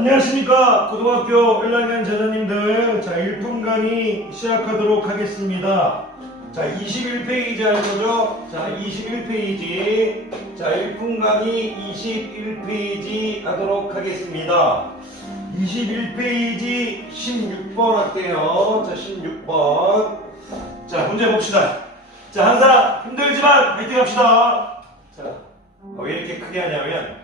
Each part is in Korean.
안녕하십니까 고등학교 1학년 자녀님들. 자 1분 강의 시작하도록 하겠습니다. 자 21페이지 할 거죠 자 21페이지. 자 1분 강의 21페이지 하도록 하겠습니다. 21페이지 16번 할게요. 자 16번. 자 문제 봅시다. 자 항상 힘들지만 화이팅 합시다. 자왜 이렇게 크게 하냐면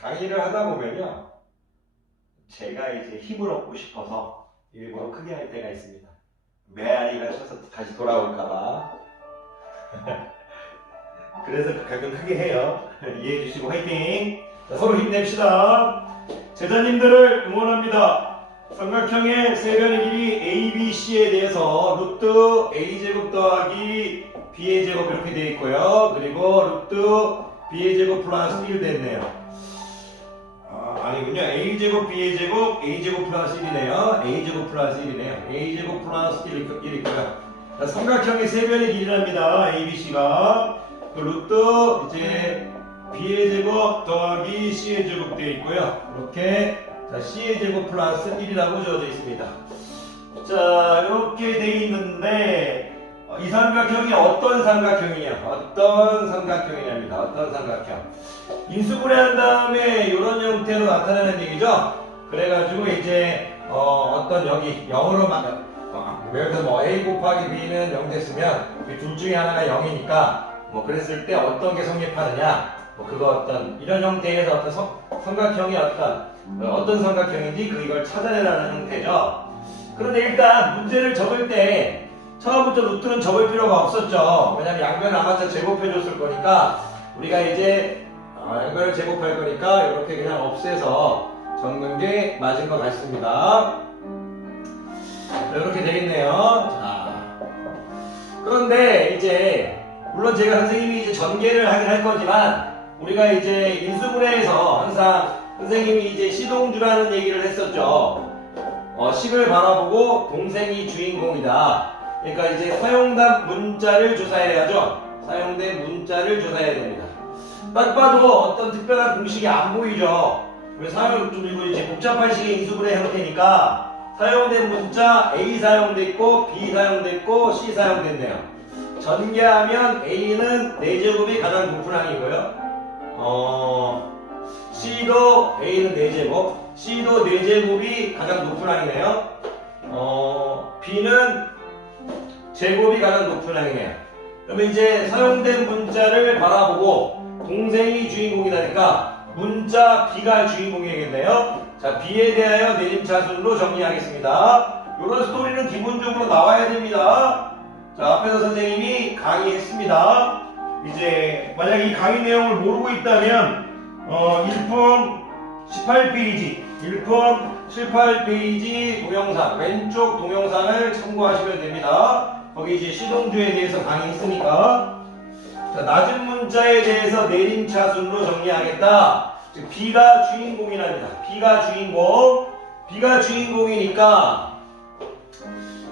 강의를 하다 보면요. 제가 이제 힘을 얻고 싶어서 일부러 크게 할 때가 있습니다. 메아리가 쳐서 다시 돌아올까봐. 그래서 가끔 크게 해요. 이해해 주시고 화이팅! 자, 서로 힘냅시다. 제자님들을 응원합니다. 삼각형의 세변의 길이 ABC에 대해서 루트 A제곱 더하기 B의 제곱 이렇게 되어 있고요. 그리고 루트 B의 제곱 플러스 1 됐네요. 아, 아니군요. a제곱 b제곱 a제곱 플러스 1이네요. a제곱 플러스 1이네요. a제곱 플러스 1, 1 있고요. 자, 삼각형의 세 변의 길이랍니다. abc가 그 루트 이제 b의 제곱 더하기 c의 제곱 되어 있고요. 이렇게 자, c의 제곱 플러스 1이라고 주어져 있습니다. 자, 이렇게 돼 있는데 어, 이 삼각형이 어떤 삼각형이냐? 어떤 삼각형이냐입니다. 어떤 삼각형? 인수분해 한 다음에 이런 형태로 나타나는 얘기죠. 그래가지고 이제 어, 떤 여기 0으로 막 어, 예를 들어 뭐 a 곱하기 b는 0 됐으면 이둘 중에 하나가 0이니까 뭐 그랬을 때 어떤 게 성립하느냐 뭐 그거 어떤 이런 형태에서 어떤 성, 삼각형이 어떤 어, 어떤 삼각형인지 그 이걸 찾아내라는 형태죠. 그런데 일단 문제를 적을 때 처음부터 루트는 적을 필요가 없었죠. 왜냐면 양변을 아마도 제곱해 줬을 거니까 우리가 이제 어, 양변을 제곱할 거니까 이렇게 그냥 없애서 적는 게 맞은 것 같습니다. 자, 이렇게 되겠네요. 자, 그런데 이제 물론 제가 선생님이 이제 전개를 하긴 할 거지만 우리가 이제 인수분해에서 항상 선생님이 이제 시동주라는 얘기를 했었죠. 어, 식을 바라보고 동생이 주인공이다. 그러니까 이제 사용된 문자를 조사해야죠. 사용된 문자를 조사해야 됩니다. 딱 봐도 어떤 특별한 공식이 안 보이죠. 왜 사용 좀 이거 이제 복잡한 식의 인수분해 형태니까 사용된 문자 A 사용됐고 B 사용됐고 C 사용됐네요. 전개하면 A는 4제곱이 가장 높은 항이고요. 어, C도 A는 4제곱, C도 4제곱이 가장 높은 항이네요. 어, B는 제곱이 가장 높은 항이네요. 그러면 이제 사용된 문자를 바라보고 동생이 주인공이라니까 문자 B가 주인공이겠네요. 자, B에 대하여 내림차순으로 정리하겠습니다. 이런 스토리는 기본적으로 나와야 됩니다. 자, 앞에서 선생님이 강의했습니다. 이제 만약 이 강의 내용을 모르고 있다면 어, 1품 18페이지 1품 18페이지 동영상 왼쪽 동영상을 참고하시면 됩니다. 거기 이제 시동주에 대해서 강의했으니까 자, 낮은 문자에 대해서 내림차순으로 정리하겠다. 즉 B가 주인공이랍니다. B가 주인공. B가 주인공이니까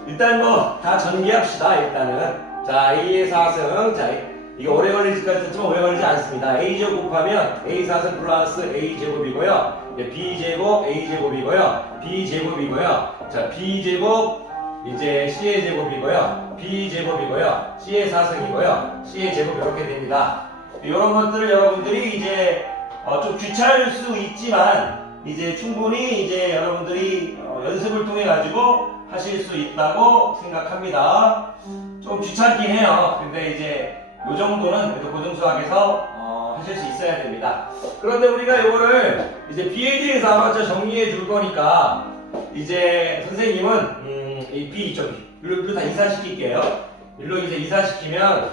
일단 뭐 다 전개합시다. 일단은 자 A의 4승 자 이게 오래 것 같지만 오래 걸리지 않습니다. A 제곱 곱하면 A 4승 플러스 A 제곱이고요. B 제곱 A 제곱이고요. B 제곱이고요. 자 B 제곱 이제 C의 제곱이고요. B 제곱이고요. C의 4승이고요. C의 제곱 이렇게 됩니다. 이런 것들을 여러분들이 이제 어, 좀 귀찮을 수 있지만 이제 충분히 이제 여러분들이 어, 연습을 통해 가지고 하실 수 있다고 생각합니다. 좀 귀찮긴 해요. 근데 이제 요 정도는 그래도 고등수학에서 어, 하실 수 있어야 됩니다. 그런데 우리가 이거를 이제 BAD에서 아마 정리해 줄 거니까 이제 선생님은 음, 이 B 있죠. 일로, 일로 다 이사시킬게요. 일로 이제 이사시키면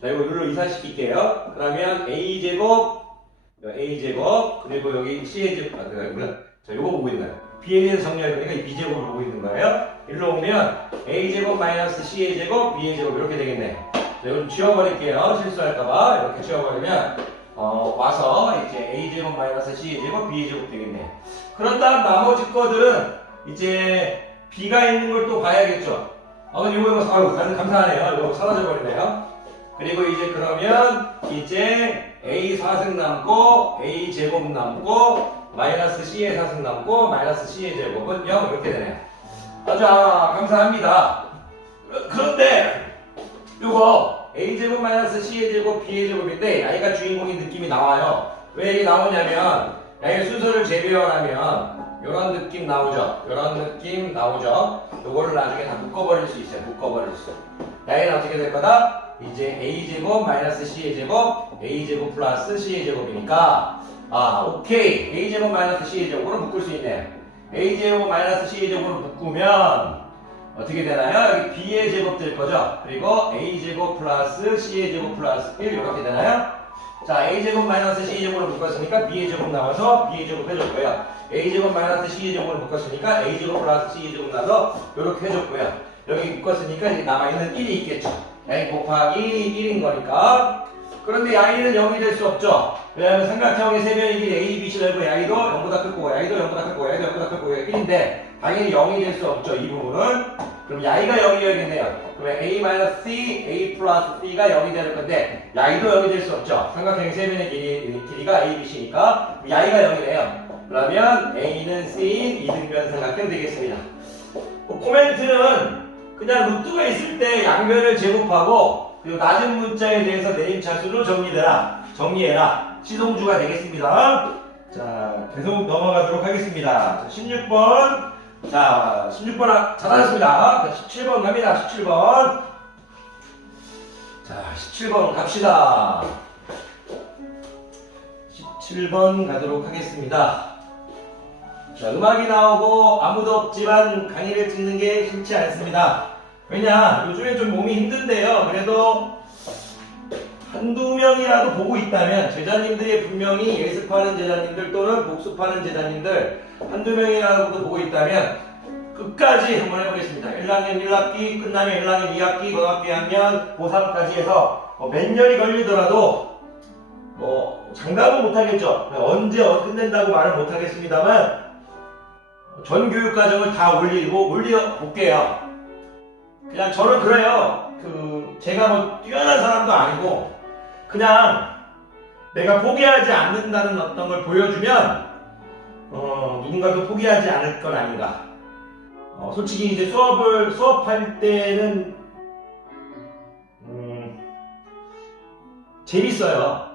자 이거 일로 이사시킬게요. 그러면 A 제곱 A 제곱 그리고 여기 C의 제곱 아 그래 자 요거 보고 있나요? B에 대해서 정리할 거니까 이 B 제곱을 보고 있는 거예요. 일로 오면 A 제곱 마이너스 C의 제곱 B의 제곱 이렇게 되겠네. 자 이거 좀 지워버릴게요. 실수할까봐 이렇게 지워버리면 어, 와서 이제 A 제곱 마이너스 C의 제곱 B의 제곱 되겠네. 그런 다음 나머지 거들은 이제 B가 있는 걸 또 봐야겠죠. 아, 근데 이거, 이거, 아유, 감- 감사하네요. 이거 사라져 버리네요. 그리고 이제 그러면 이제 a 사승 남고 a 제곱 남고 마이너스 c의 사승 남고 마이너스 c의 제곱은 0 이렇게 되네요. 자 감사합니다. 그- 그런데 요거 a 제곱 마이너스 c의 제곱 b의 제곱인데 a가 주인공인 느낌이 나와요. 왜 이게 나오냐면 야 순서를 재배열하면 이런 느낌 나오죠. 이런 느낌 나오죠. 요거를 나중에 다 묶어버릴 수 있어요. 묶어버릴 수. 야는 어떻게 될 거다? 이제 a 제곱 마이너스 c의 제곱 a 제곱 플러스 c의 제곱이니까 아 오케이 a 제곱 마이너스 c의 제곱으로 묶을 수 있네요. a 제곱 마이너스 c의 제곱으로 묶으면 어떻게 되나요? 여기 b의 제곱 될 거죠. 그리고 a 제곱 플러스 c의 제곱 플러스 1 이렇게 되나요? 자, a제곱 마이너스 c제곱으로 묶었으니까 b의 제곱 나와서 b의 제곱 해줬고요. a제곱 마이너스 c의 제곱으로 묶었으니까 a제곱 플러스 c의 제곱 나서 이렇게 해줬고요. 여기 묶었으니까 이제 남아있는 1이 있겠죠. a 곱하기 1인 거니까. 그런데 y는 0이 될 수 없죠. 왜냐하면 삼각형의 세변의 길이 a, b, c 넓고 y도 0보다 크고 y도 0보다 크고 y도 0보다 크고 1인데 당연히 0이 될 수 없죠. 이 부분은. 그럼 y가 0이어야겠네요. 그러면 a-c, a 플러스 c가 0이 될 건데 y도 0이 될 수 없죠. 삼각형의 세변의 길이, 길이가 a, b, c니까 y가 0이네요. 그러면 a는 c인 이등변 삼각형 되겠습니다. 뭐 코멘트는 그냥 루트가 있을 때 양변을 제곱하고 그리고 낮은 문자에 대해서 내림 차수로 정리해라. 정리해라. 시동주가 되겠습니다. 자, 계속 넘어가도록 하겠습니다. 자, 16번. 자, 16번 아- 잘하셨습니다. 자, 17번 갑니다. 17번. 자, 17번 갑시다. 17번 가도록 하겠습니다. 자, 음악이 나오고 아무도 없지만 강의를 듣는 게 쉽지 않습니다. 왜냐, 요즘에 좀 몸이 힘든데요. 그래도 한두 명이라도 보고 있다면 제자님들이 분명히 예습하는 제자님들 또는 복습하는 제자님들 한두 명이라도 보고 있다면 끝까지 한번 해보겠습니다. 1학년 1학기 끝나면 1학년 2학기 고등학교 2학년 고3까지 해서 뭐몇 년이 걸리더라도 뭐 장담은 못하겠죠. 언제 어- 끝낸다고 말을 못하겠습니다만 전 교육 과정을 다 올리고 올려 볼게요. 그냥 저는 그래요. 그 제가 뭐 뛰어난 사람도 아니고 그냥 내가 포기하지 않는다는 어떤 걸 보여주면 어, 누군가도 포기하지 않을 건 아닌가. 어, 솔직히 이제 수업을 수업할 때는 음, 재밌어요.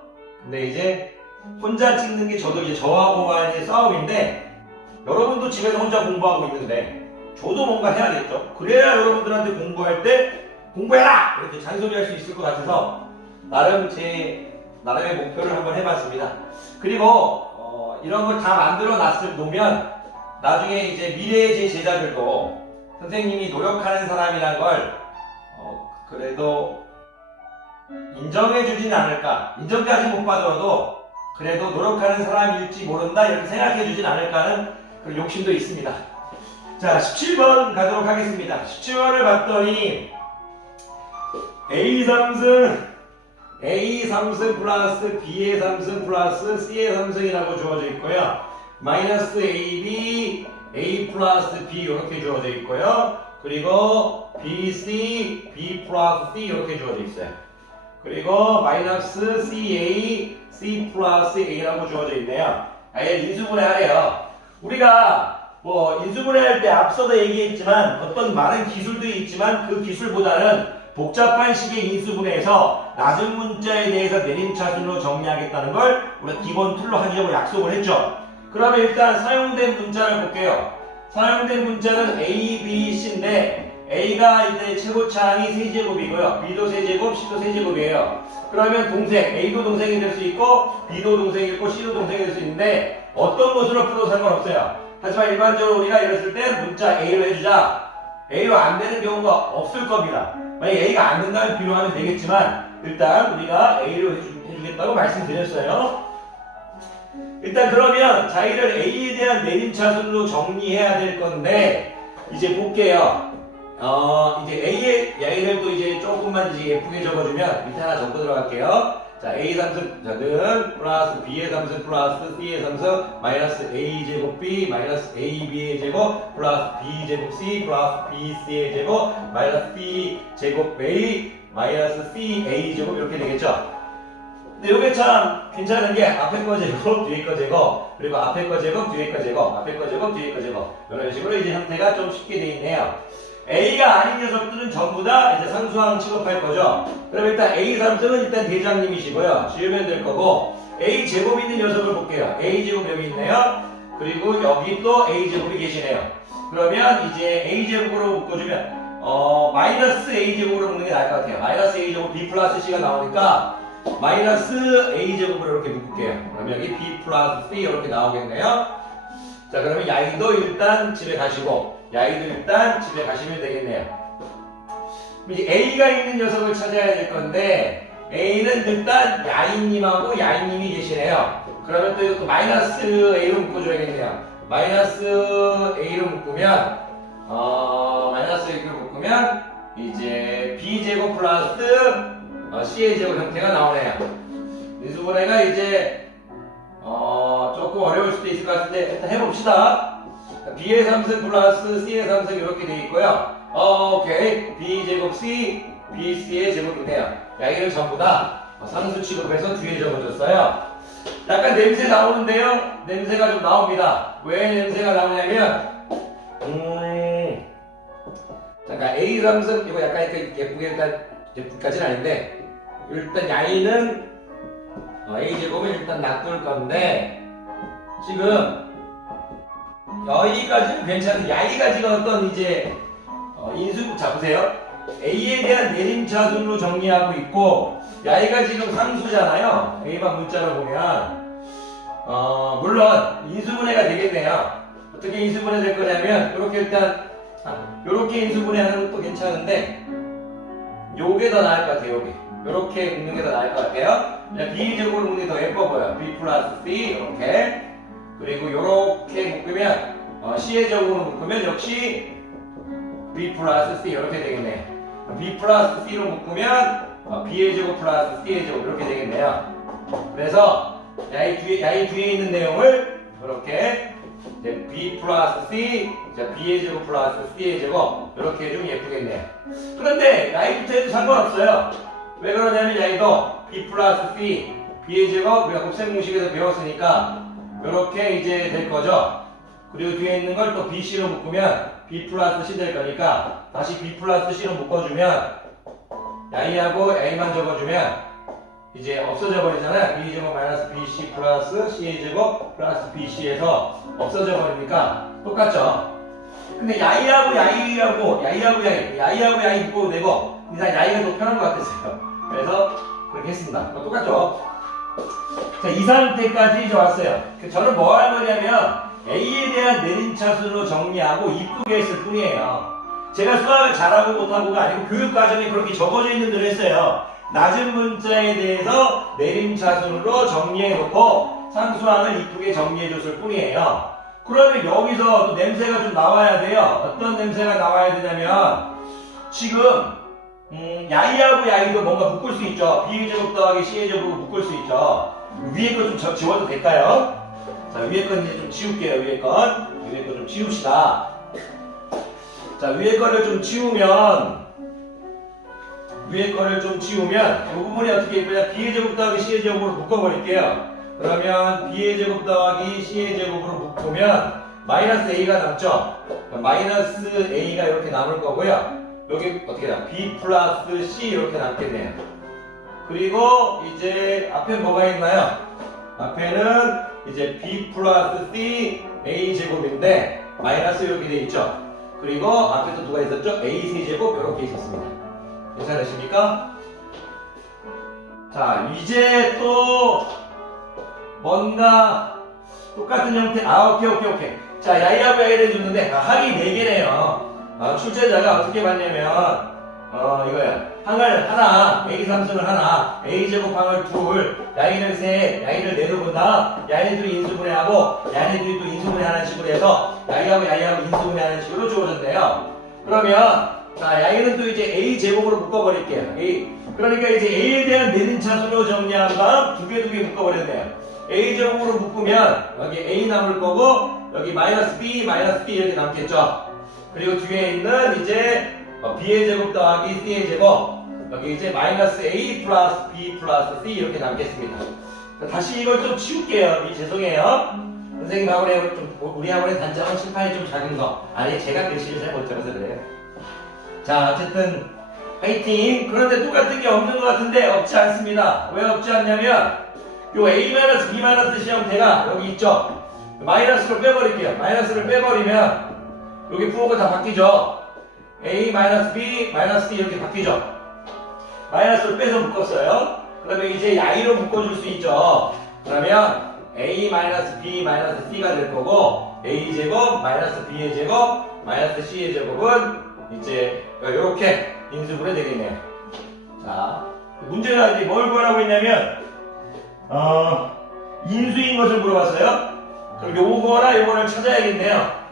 근데 이제 혼자 찍는 게 저도 이제 저하고만의 싸움인데 여러분도 집에서 혼자 공부하고 있는데 저도 뭔가 해야겠죠. 그래야 여러분들한테 공부할 때 공부해라 이렇게 잔소리할 수 있을 것 같아서 나름 제 나름의 목표를 한번 해봤습니다. 그리고 어, 이런 걸 다 만들어 놨을 놓으면 나중에 이제 미래의 제 제자들도 선생님이 노력하는 사람이란 걸 어, 그래도 인정해 주진 않을까 인정까지 못 받아도 그래도 노력하는 사람일지 모른다 이렇게 생각해 주진 않을까 하는 그런 욕심도 있습니다. 자, 17번 가도록 하겠습니다. 17번을 봤더니 A 3승, A 3승 플러스 B의 3승 플러스 C의 3승이라고 주어져 있고요. 마이너스 AB, A 플러스 B 이렇게 주어져 있고요. 그리고 BC, B 플러스 C 이렇게 주어져 있어요. 그리고 마이너스 CA, C 플러스 A라고 주어져 있네요. 아예 인수분해 하래요. 우리가 뭐 인수분해 할 때 앞서도 얘기했지만 어떤 많은 기술도 있지만 그 기술보다는 복잡한 식의 인수분해에서 낮은 문자에 대해서 내림차순으로 정리하겠다는 걸 우리가 기본 툴로 하려고 약속을 했죠. 그러면 일단 사용된 문자를 볼게요. 사용된 문자는 A, B, C인데 A가 이제 최고차항이 세제곱이고요. B도 세제곱, C도 세제곱이에요. 그러면 동생, A도 동생이 될 수 있고 B도 동생이 있고 C도 동생이 될 수 있는데 어떤 것으로 풀어도 상관없어요. 하지만 일반적으로 우리가 이랬을 때 문자 A로 해주자. A로 안 되는 경우가 없을 겁니다. 만약 A가 안 된다면 B로 하면 되겠지만 일단 우리가 A로 해주, 해주겠다고 말씀드렸어요. 일단 그러면 자기를 A에 대한 내림차순으로 정리해야 될 건데 이제 볼게요. 어, 이제 A의 A를 또 이제 조금만 이제 예쁘게 적어주면 밑에 하나 적고 들어갈게요. 자, A 삼수 저는 플러스 B의 삼수 플러스 C의 삼수 마이너스 A 제곱 B 마이너스 A B의 제곱 플러스 B 제곱 C 플러스 B C의 제곱 마이너스 B 제곱 A 마이너스 C A 제곱 이렇게 되겠죠. 근데 이게 참 괜찮은 게 앞에 거 제곱, 뒤에 거 제곱, 그리고 앞에 거 제곱, 뒤에 거 제곱, 앞에 거 제곱, 뒤에 거 제곱 이런 식으로 이제 형태가 좀 쉽게 돼 있네요. A가 아닌 녀석들은 전부 다 이제 상수항 취급할 거죠. 그럼 일단 A 삼수는 일단 대장님이시고요. 지우면 될 거고 A 제곱 있는 녀석을 볼게요. A 제곱 여기 있네요. 그리고 여기 또 A 제곱이 계시네요. 그러면 이제 A 제곱으로 묶어주면 어 마이너스 A 제곱으로 묶는 게 나을 것 같아요. 마이너스 A 제곱 B 플러스 C가 나오니까 마이너스 A 제곱으로 이렇게 묶을게요. 그럼 여기 B 플러스 C 이렇게 나오겠네요. 자 그러면 야이도 일단 집에 가시고 야이도 일단 집에 가시면 되겠네요. 이제 A가 있는 녀석을 찾아야 될 건데 A는 일단 야이님하고 야이님이 계시네요. 그러면 또 이것도 마이너스 A로 묶어줘야겠네요. 마이너스 A로 묶으면 어 마이너스 A로 묶으면 이제 B 제곱 플러스 어, C의 제곱 형태가 나오네요. 인수분해가 이제 어, 조금 어려울 수도 있을 것 같은데 일단 해봅시다. B의 3승 플러스 C의 3승 이렇게 돼 있고요. 어, 오케이. B 제곱 C, B, C의 제곱이네요. 야, 이를 전부 다 상수 취급해서 뒤에 적어줬어요. 약간 냄새 나오는데요? 냄새가 좀 나옵니다. 왜 냄새가 나오냐면, 음, 잠깐 A 3승, 이거 약간 이렇게 예쁘게 일단, 예쁘까지는 아닌데, 일단 야이는 어, A 제곱은 일단 놔둘 건데 지금 여기까지는 괜찮은데 야이까지가 어떤 이제 어, 인수 잡으세요. A에 대한 내림차순으로 정리하고 있고 야이가 지금 상수잖아요. A만 문자로 보면 어, 물론 인수분해가 되겠네요. 어떻게 인수분해 될 거냐면 이렇게 일단 이렇게 인수분해하는 것도 괜찮은데 요게 더 나을 것 같아요. 요게 요렇게 묶는 게 더 나을 것 같아요. 그냥 B제곱으로 묶는 게 더 예뻐 보여요. B 플러스 C 이렇게 그리고 요렇게 묶으면 어, C의 제곱으로 묶으면 역시 B 플러스 C 이렇게 되겠네. B 플러스 C로 묶으면 어, B의 제곱 플러스 C의 제곱 이렇게 되겠네요. 그래서 야이 뒤에 야이 뒤에 있는 내용을 이렇게 B 플러스 C, 자, B의 제곱 플러스 C의 제곱 이렇게 해주면 예쁘겠네요. 그런데 야이부터 해도 상관없어요. 왜 그러냐면 야이도 B 플러스 C, B의 제곱 우리가 곱셈 공식에서 배웠으니까 이렇게 이제 될 거죠. 그리고 뒤에 있는 걸 또 BC로 묶으면 B 플러스 C 될 거니까 다시 B 플러스 C로 묶어주면 야이하고 A만 적어주면 이제 없어져 버리잖아요. B 제곱 마이너스 BC 플러스 C의 제곱 플러스 BC에서 없어져 버리니까 똑같죠. 근데 야이하고 야이하고 야이하고 야이 야이하고 야이 묶어도 되고 이상 야이가 더 편한 것 같았어요. 그래서 그렇게 했습니다. 똑같죠. 자, 이 상태까지 왔어요. 그 저는 뭐 할 거냐면 A에 대한 내림차순으로 정리하고 이쁘게 했을 뿐이에요. 제가 수학을 잘하고 못하고가 아니고 교육 과정에 그렇게 적어져 있는 대로 했어요. 낮은 문자에 대해서 내림차순으로 정리해 놓고 상수항을 이쁘게 정리해 줬을 뿐이에요. 그러면 여기서 또 냄새가 좀 나와야 돼요. 어떤 냄새가 나와야 되냐면 지금 음, 야이하고 야이도 뭔가 묶을 수 있죠. B의 제곱 더하기 C의 제곱으로 묶을 수 있죠. 위에 거 좀 지워도 될까요? 자, 위에 건 이제 좀 지울게요. 위에 건. 위에 거 좀 지웁시다. 자, 위에 거를 좀 지우면 위에 거를 좀 지우면 이 부분이 어떻게 있냐 B의 제곱 더하기 C의 제곱으로 묶어버릴게요. 그러면 B의 제곱 더하기 C의 제곱으로 묶으면 마이너스 A가 남죠. 마이너스 A가 이렇게 남을 거고요. 여기 어떻게 돼? B 플러스 C 이렇게 남겠네요. 그리고 이제 앞에 뭐가 있나요? 앞에는 이제 B 플러스 C A 제곱인데 마이너스 이렇게 돼 있죠. 그리고 앞에 또 누가 있었죠? A 세제곱 이렇게 있었습니다. 괜찮으십니까? 자, 이제 또 뭔가 똑같은 형태. 아, 오케이, 오케이, 오케이. 자, 야이하고 야이를 줬는데 아, 합이 4개네요. 아, 출제자가 어떻게 봤냐면 어, 이거야. 항을 하나, A 삼승을 하나, A 제곱 항을 둘, 야이를 셋, 야이를 넷을 본다. 야이들이 인수분해하고, 야이들이 또 인수분해하는 식으로 해서 야이하고 야이하고 인수분해하는 식으로 주어졌네요. 그러면 자, y는 또 이제 a 제곱으로 묶어버릴게요. a. 그러니까 이제 a에 대한 내림차순으로 정리한 다음 두 개 두 개 묶어버렸네요. a 제곱으로 묶으면 여기 a 남을 거고 여기 마이너스 b 마이너스 b 이렇게 남겠죠. 그리고 뒤에 있는 이제 어, b의 제곱 더하기 c의 제곱 여기 이제 마이너스 a 플러스 b 플러스 c 이렇게 남겠습니다. 자, 다시 이걸 좀 치울게요. 이 죄송해요. 선생님 학원에 좀 우리 학원의 단점은 칠판이 좀 작은 거. 아니 제가 글씨를 잘 못 적어서 그래요. 자 어쨌든 화이팅. 그런데 똑같은 게 없는 것 같은데 없지 않습니다. 왜 없지 않냐면 요 a-b- 시험대가 여기 있죠. 마이너스로 빼버릴게요. 마이너스를 빼버리면 여기 부호가 다 바뀌죠. a-b 마이너스 d 이렇게 바뀌죠. 마이너스를 빼서 묶었어요. 그러면 이제 i로 묶어줄 수 있죠. 그러면 a 마이너스 b 마이너스 c가 될 거고 a 제곱 마이너스 b의 제곱 마이너스 c의 제곱은 이제 이렇게 인수분해 되겠네요. 자 문제가 이제 뭘 구하라고 했냐면 어, 인수인 것을 물어봤어요. 그럼 요거나 요거를 찾아야겠네요.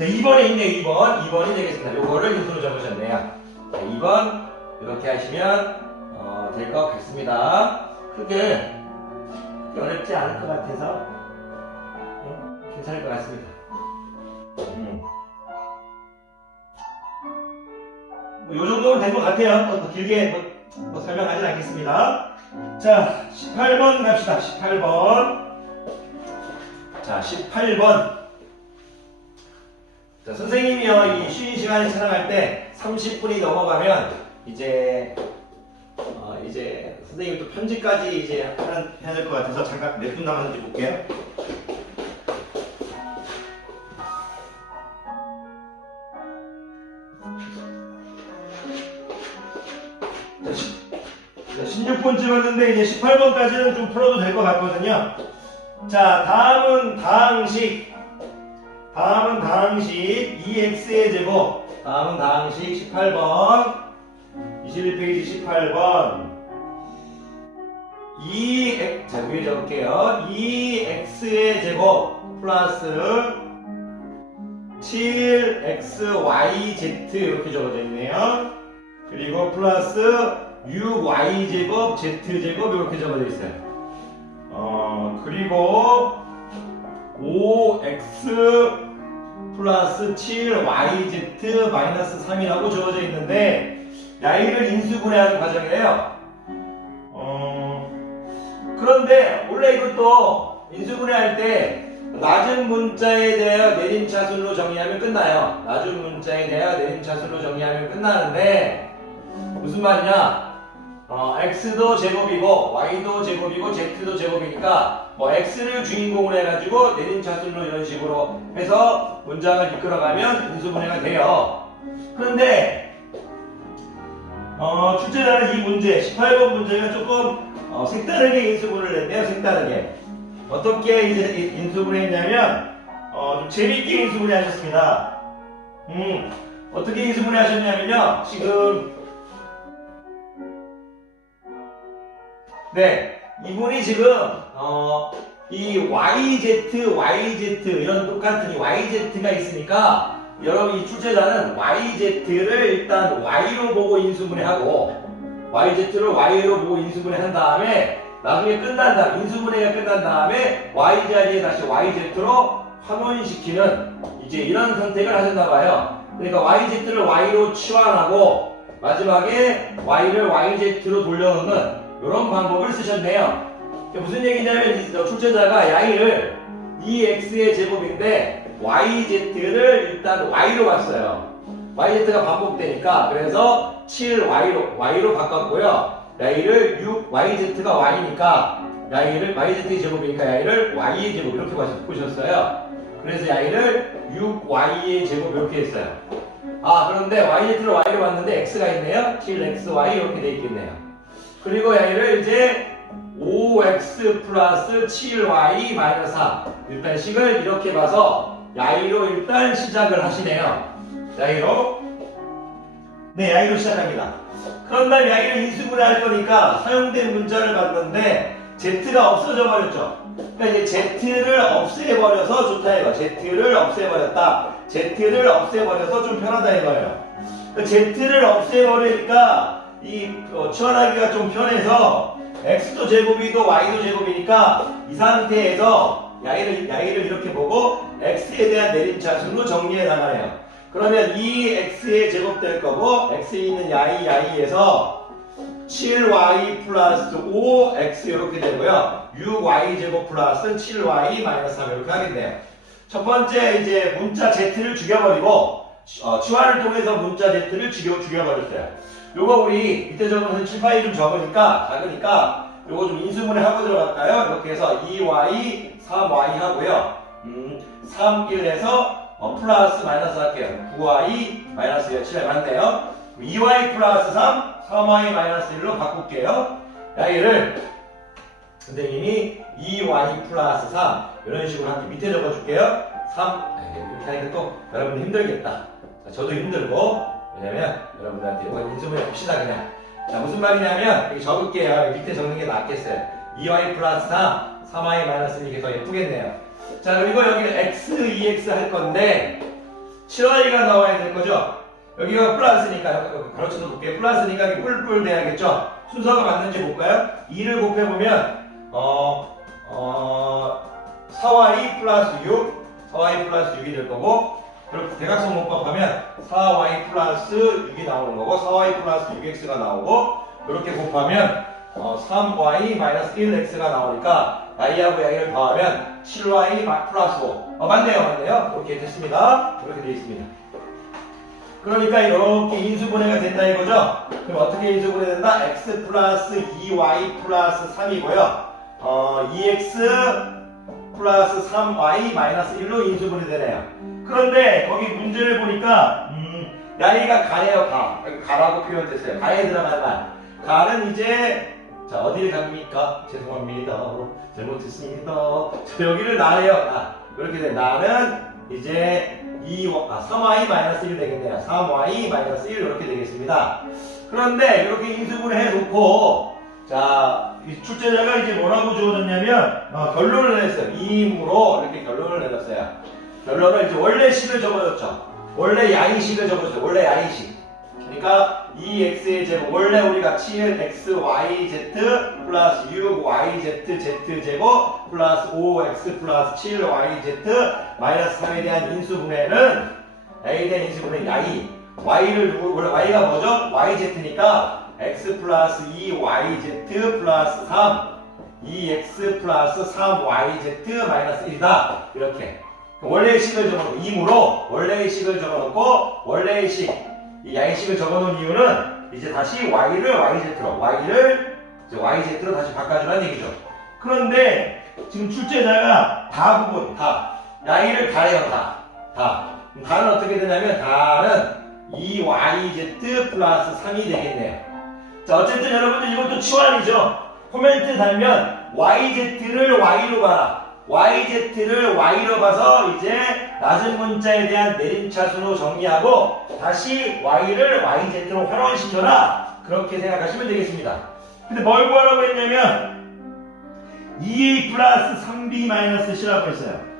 음, 자 2번에 있네 2번 2번이 되겠습니다. 요거를 인수로 적으셨네요. 자, 2번 이렇게 하시면 어, 될 것 같습니다. 크게 어렵지 않을 것 같아서 음, 괜찮을 것 같습니다. 음. 뭐 요 정도면 된 것 같아요. 또, 더 길게 뭐, 뭐 설명하진 않겠습니다. 자 18번 갑시다. 18번. 자 18번. 자, 선생님이요, 이 쉬는 시간에 촬영할 때 30분이 넘어가면 이제, 어, 이제 선생님이 또 편집까지 이제 하는- 해야 될 것 같아서 잠깐 몇 분 남았는지 볼게요. 자, 시- 자, 16분 찍었는데 이제 18번까지는 좀 풀어도 될 것 같거든요. 자, 다음은 다항식. 다음은 다항식 2x의 제곱. 다음은 다항식 18번. 21페이지 18번. 2 자, 위에 적을게요. 2x의 제곱 플러스 7xyz 이렇게 적어져 있네요. 그리고 플러스 6y제곱 z제곱 이렇게 적어져 있어요. 어, 그리고 5x 플러스 7yz 마이너스 3이라고 적어져 있는데 야이를 인수분해하는 과정이에요. 어, 그런데 원래 이것도 인수분해할 때 낮은 문자에 대하여 내림 차순으로 정의하면 끝나요. 낮은 문자에 대하여 내림 차순으로 정의하면 끝나는데 무슨 말이냐? 어, x도 제곱이고 y도 제곱이고 z도 제곱이니까 뭐 x를 주인공으로 해가지고 내림차순으로 이런 식으로 해서 문장을 이끌어가면 인수분해가 돼요. 그런데 어, 출제자는 이 문제 18번 문제가 조금 어, 색다르게 인수분해를 했네요. 색다르게 어떻게 이제 이- 인수분해 했냐면 어, 좀 재밌게 인수분해 하셨습니다. 음, 어떻게 인수분해 하셨냐면요. 지금 네, 이분이 지금 어, 이 YZ, YZ 이런 똑같은 이 YZ가 있으니까 여러분 이 출제자는 YZ를 일단 Y로 보고 인수분해 하고 YZ를 Y로 보고 인수분해 한 다음에 나중에 끝난 다음 인수분해가 끝난 다음에 Y 자리에 다시 YZ로 환원시키는 이제 이런 선택을 하셨나 봐요. 그러니까 YZ를 Y로 치환하고 마지막에 Y를 YZ로 돌려놓는 이런 방법을 쓰셨네요. 무슨 얘기냐면 이 출제자가 양을 2x의 제곱인데 yz를 일단 y로 봤어요. yz가 반복되니까 그래서 7y로 y로 바꿨고요. y를 6 yz가 y니까 y를 yz의 제곱이니까 y를 y의 제곱 이렇게 보셨어요. 그래서 y를 6y의 제곱 이렇게 했어요. 아 그런데 yz를 y로 봤는데 x가 있네요. 7xy 이렇게 돼 있겠네요. 그리고 y를 이제 5x 플러스 7y 마이너스 4 일단 식을 이렇게 봐서 야이로 일단 시작을 하시네요. 야이로 네 야이로 시작합니다. 그런 다음 야이를 인수분해 할 거니까 사용된 문자를 봤는데 z가 없어져 버렸죠. 그러니까 이제 z를 없애버려서 좋다 이거. z를 없애버렸다. z를 없애버려서 좀 편하다 이거예요. 그 z를 없애버리니까 이 어, 치환하기가 좀 편해서 x도 제곱이고 y도 제곱이니까 이 상태에서 야이를 야이를 이렇게 보고 x에 대한 내림차순으로 정리해 나가네요. 그러면 이 x의 제곱 될 거고 x에 있는 야이 야이에서 7y 플러스 5x 이렇게 되고요. 6y 제곱 플러스 7y 마이너스 3 이렇게 하겠네요. 첫 번째 이제 문자 z를 죽여버리고 어, 치환을 통해서 문자 z를 죽여 죽여버렸어요. 요거 우리 밑에 적은 7, 8이 좀 적으니까 작으니까 요거 좀 인수분해 하고 들어갈까요? 이렇게 해서 2y, 3y 하고요. 음, 3, 1에서 어, 플러스 마이너스 할게요. 9y 마이너스 7에 맞네요. 2y 플러스 3, 3y 마이너스 1로 바꿀게요. 야, 얘를 선생님이 2y 플러스 3 이런 식으로 함께 밑에 적어줄게요. 3 에이, 이렇게 하니까 또 여러분들 힘들겠다. 자, 저도 힘들고 왜냐면 여러분들한테 이거 인수분해 봅시다 그냥. 자 무슨 말이냐면 여기 적을게요. 밑에 적는 게 낫겠어요. 2y 플러스 3, 3y 마이너스 1 이게 더 예쁘겠네요. 자 그리고 여기는 x, 2x 할 건데 7y가 나와야 될 거죠? 여기가 플러스니까 가로쳐서 볼게요. 플러스니까 이게 뿔뿔 돼야겠죠? 순서가 맞는지 볼까요? 2를 곱해보면 어, 어, 4y 플러스 6, 4y 플러스 6이 될 거고 그리고 대각선 문법 하면 4y 플러스 6이 나오는 거고 4y 플러스 6x가 나오고 이렇게 곱하면 어, 3y 마이너스 1x가 나오니까 y하고 y를 더하면 7y 마- 플러스 5 어, 맞네요 맞네요. 이렇게 됐습니다. 이렇게 되어 있습니다. 그러니까 이렇게 인수분해가 된다 이거죠? 그럼 어떻게 인수분해 된다? x 플러스 2y 플러스 3이고요. 어, 2x 플러스 3y 마이너스 1로 인수분해 되네요 그런데 거기 문제를 보니까 음, 야이가 가래요 가. 가라고 표현됐어요. 가에 들어가는 말. 가는 이제 자 어디를 갑니까? 죄송합니다. 잘못했습니다. 자 여기를 나래요 나. 그렇게 돼. 나는 이제 2 아, 3y 마이너스 1 되겠네요. 3y 마이너스 1 이렇게 되겠습니다. 그런데 이렇게 인수분해 해놓고 자, 이 출제자가 이제 뭐라고 주어졌냐면 어, 결론을 냈어요. 이임으로 이렇게 결론을 내렸어요. 결론을 이제 원래 식을 적어줬죠. 원래 야이식을 적어줬어요. 원래 야이식. 그러니까 2x의 제곱 원래 우리가 7xyz 플러스 6yz z 제곱 플러스 5x 플러스 7yz 마이너스 3에 대한 인수분해는 a에 대한 인수분해 야이 y를 원래 y가 뭐죠? yz니까 x 플러스 2yz 플러스 3 2x 플러스 3yz 마이너스 1이다 이렇게 원래의 식을 적어놓고 임으로 원래의 식을 적어놓고 원래의 식, 이 야의식을 적어놓은 이유는 이제 다시 y를 yz로 y를 이제 yz로 다시 바꿔주라는 얘기죠 그런데 지금 출제자가 다 부분 다 야이를 다해요 다 다. 다는 어떻게 되냐면 다는 2yz 플러스 3이 되겠네요 자, 어쨌든 여러분들 이것도 치환이죠. 코멘트 달면 yz를 y로 봐라. Yz를 y로 봐서 이제 낮은 문자에 대한 내림차순으로 정리하고 다시 y를 yz로 환원시켜라. 그렇게 생각하시면 되겠습니다. 근데 뭘 구하라고 했냐면 2a 플러스 3b 마이너스 c라고 했어요.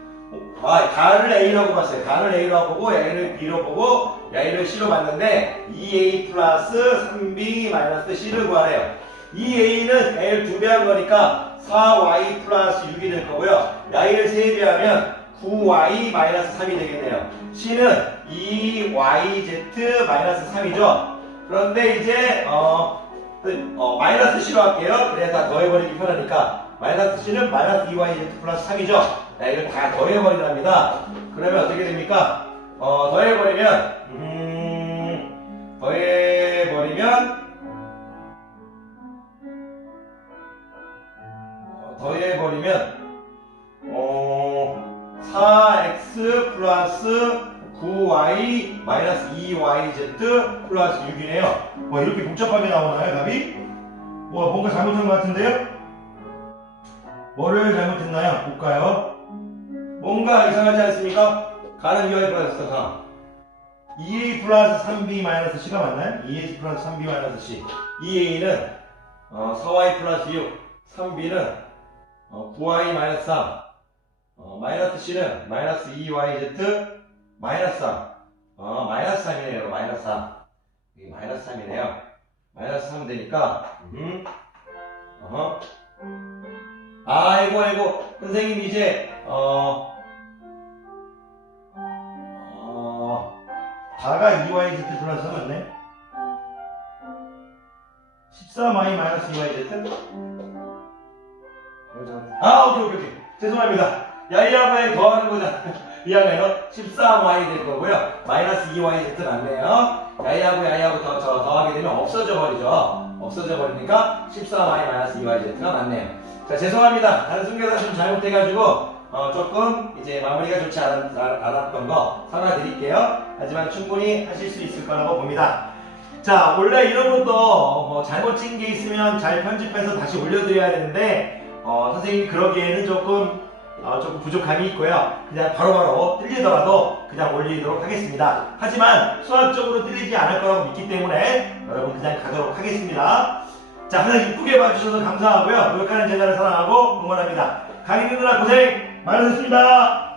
아, 가를 A라고 봤어요. 가를 A로 보고 A를 B로 보고 A를 C로 봤는데 2A 플러스 3B 마이너스 C를 구하래요. 2A는 A를 두배한 거니까 4Y 플러스 6이 될 거고요. Y를 세배 하면 9Y 마이너스 3이 되겠네요. C는 2YZ 마이너스 3이죠. 그런데 이제 어, 어, 마이너스 C로 할게요. 그래야 다 더해버리기 편하니까 마이너스 C는 마이너스 2YZ 플러스 3이죠. 자, 이걸 다 더해버리랍니다. 그러면 어떻게 됩니까? 어, 더해버리면, 음, 더해버리면, 더해버리면, 어, 4x 플러스 9y 마이너스 2yz 플러스 6이네요. 와, 이렇게 복잡하게 나오나요, 답이? 와, 뭔가 잘못한 것 같은데요? 뭐를 잘못했나요? 볼까요? 뭔가 이상하지 않습니까? 가는 2y 플러스 4 2a 플러스 3b 마이너스 c가 맞나요? 2a 플러스 3b 마이너스 c 2a는 어, 4y 플러스 6 3b는 어, 9y 마이너스 3 어, 마이너스 c는 마이너스 2yz 마이너스 3. 어, 마이너스 3이네요. 마이너스 3. 이게 마이너스 3이네요. 마이너스 3 되니까, 음. 아이고, 아이고, 선생님 이제, 어, 어, 다가 2yz 플러스 3맞네? 14y 마이너스 2yz? 아, 오케이, 오케이. 죄송합니다. 야이하고에 더하는 거잖아. 미안해요. 13y 될 거고요. 마이너스 2yz 맞네요. 야이하고 야이하고 더, 더, 더하게 되면 없어져 버리죠. 없어져 버리니까 14y 마이너스 2yz가 맞네요. 자, 죄송합니다. 단순 계산 좀 잘못해가지고, 어, 조금 이제 마무리가 좋지 않았, 않았던 거 사과드릴게요. 하지만 충분히 하실 수 있을 거라고 봅니다. 자, 원래 이런 것도 뭐 잘못 찍은 게 있으면 잘 편집해서 다시 올려드려야 되는데, 어, 선생님이 그러기에는 조금 어, 조금 부족함이 있고요. 그냥 바로바로 틀리더라도 그냥 올리도록 하겠습니다. 하지만 수학적으로 틀리지 않을 거라고 믿기 때문에 여러분 그냥 가도록 하겠습니다. 자, 항상 이쁘게 봐주셔서 감사하고요. 노력하는 제자를 사랑하고 응원합니다. 강희 누나 고생 많으셨습니다.